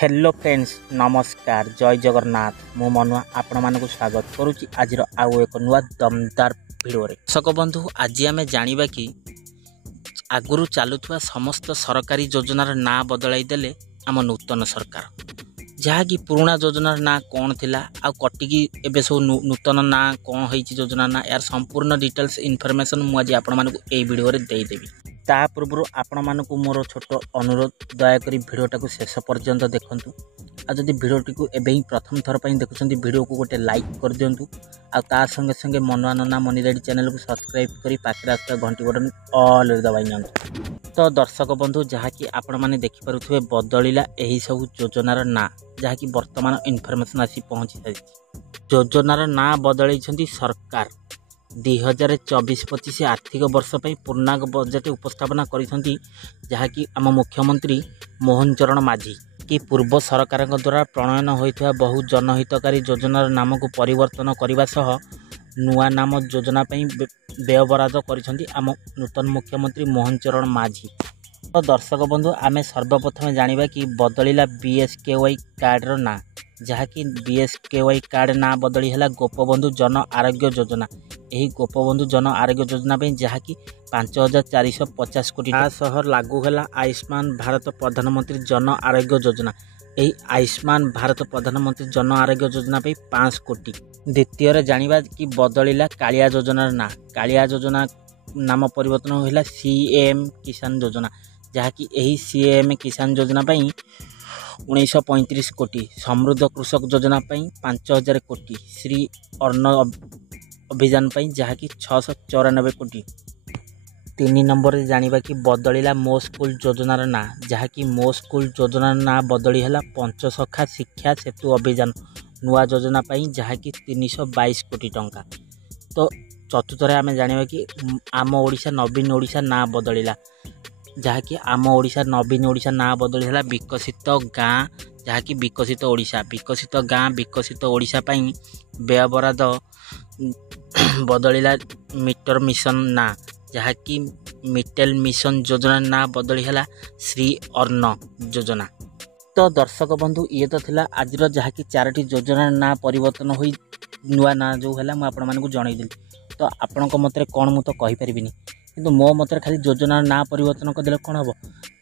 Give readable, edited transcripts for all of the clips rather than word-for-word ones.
Hello friends नमस्कार जय जगन्नाथ मु मनुआ आपण मानक स्वागत करुच्ची आज आउ एक नुआ दमदार भिडियो दर्शक बंधु आज आम जाना कि आगुरी चलुवा समस्त सरकारी योजनार ना बदलाई देले आम नूतन सरकार जहाँकि पुराणा योजनार ना कौन थिला आ कटिकी एबे सब नूतन ना कौन होइछि योजना ना यार संपूर्ण डिटेल्स इनफॉरमेशन मु आज आपण मानक ए वीडियो रे देई देबी। ता पूर्व आपण मानक मोर छोट अनुरोध दयाकोरी भिडियोटा को शेष पर्यंत देखंतु आ जदि भिडियोटी को एबे ही प्रथम थर पई देखुछंती भिडियो को गोटे लाइक कर दियंतु आ ता संगे संगे मनुआ नना मनी रेडी चैनल को सब्सक्राइब करी पाखरे आस्था घंटी बटन ऑल रे दबाई नियंतु। तो दर्शक बंधु जहाँकि आपण माने देखि पारुथिबे बदलिला एही सब योजनार ना जहाँकि वर्तमान इनफॉरमेशन आसी पहुंची सारी योजनार ना बदलैछंती सरकार 2024-25 आर्थिक वर्ष पर पूर्णांग बजेट उपस्थापना करिसंती जहाँकि आम मुख्यमंत्री मोहन चरण माझी कि पूर्व सरकार द्वारा प्रणयन होइथवा बहु जनहितकारी योजनार नाम को परिवर्तन करने सह नुआ नाम योजना व्यय बराद करिसंती आम नूतन मुख्यमंत्री मोहन चरण माझी। तो दर्शक बंधु आमे सर्वप्रथम जानिबा कि बदलिला बीएसकेवाई कार्डर ना जहाँकि बीएसकेवाई कार्ड ना बदली है गोपबंधु जन आरोग्य योजना। यही गोपबंधु जन आरोग्य योजना जहाँकि 5450 कोटी सह लागू है आयुष्मान भारत प्रधानमंत्री जन आरोग्य योजना। यही आयुष्मान भारत प्रधानमंत्री जन आरोग्य योजना 5 कोटी। द्वितीय जानिबा कि बदलिला कालिया योजना ना कालिया योजना नाम परिवर्तन होइला सीएम किसान योजना जहाँकि यही सीएम किसान योजना 1935 कोटी। समृद्ध कृषक योजना 5000 कोटी। श्री अन्न अभियान जहाँकि 694 कोटी। 3 नंबर जानिबा कि बदलिला मो स्कूल योजनार ना जहाँकि मो स्कूल योजनार ना बदली है पंचसखा शिक्षा सेतु अभियान नुआ योजना जहाँकि 322 कोटी टंका। तो चतुर्थ आम जानिबा कि आम ओडिशा नवीन ओडिशा ना बदलिला जहाँकि आम ओडिशा नवीन ओडिशा ना बदली है विकसित गाँ जहाँकि विकसित गाँ विकसित ओडिशा व्यय बराद बदलिला मीटर मिशन ना जहाँकि मिटेल मिशन योजना ना बदली है श्री अन्न योजना। तो दर्शक बंधु ये तो थिला आज जहाँकि 4टी योजना ना परिवर्तन हो नुआ ना जो है मुझे आपको जनईदी। तो आपण मतरे कौन मु तो कहीपरि किंतु मो मतरे खाली योजना ना परिवर्तन करदे कौन हम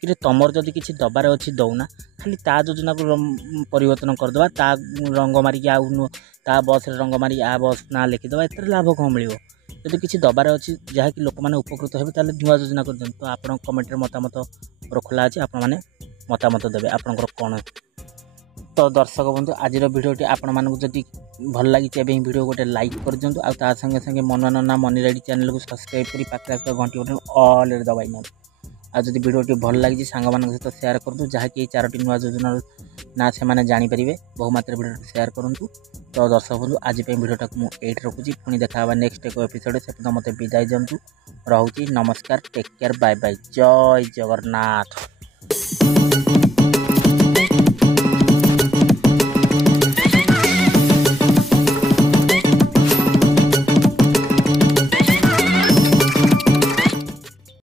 कि तुमर जदि किसी दबार अच्छी दौना खाली ता योजना को परिवर्तन करदे ता रंग मारिक ता बस रंग मारी आ बस ना लिखिदे एत लाभ कौन मिल जदि किसी दबार अच्छी जहाँकि लोक मैंने उपकृत हे ताले नुआ योजना कर दिखाँ। तो आप कमेंट मतामत खोला अच्छे आपण मैंने मतामत देवे आपंकर कौन। तो दर्शक बंधु आज भिडियोटी आपण मानक जदि भल लगी भिडियो गोटे लाइक कर दिंतु आ संगे संगे मनुआ नना मनी रेडी चैनल को सब्सक्राइब करी पाखरे आस्था घंटी बटन ऑल रे दबाई नियंतु। आ जदि भिडियोटी भल लगी सांग मान सहित शेयर करतु जहाँकि 4टी नुआ योजना ना से मैंने जानीपर बहुमात्रा भिडियो शेयर करूँ। तो दर्शक बंधु आज भिडियोटा मुझे रखुच्छी पुणी देखा नेक्स्ट एक एपिसोड से मत विदाय दिंतु रोचे नमस्कार टेक केयर बाय बाय जय जगन्नाथ।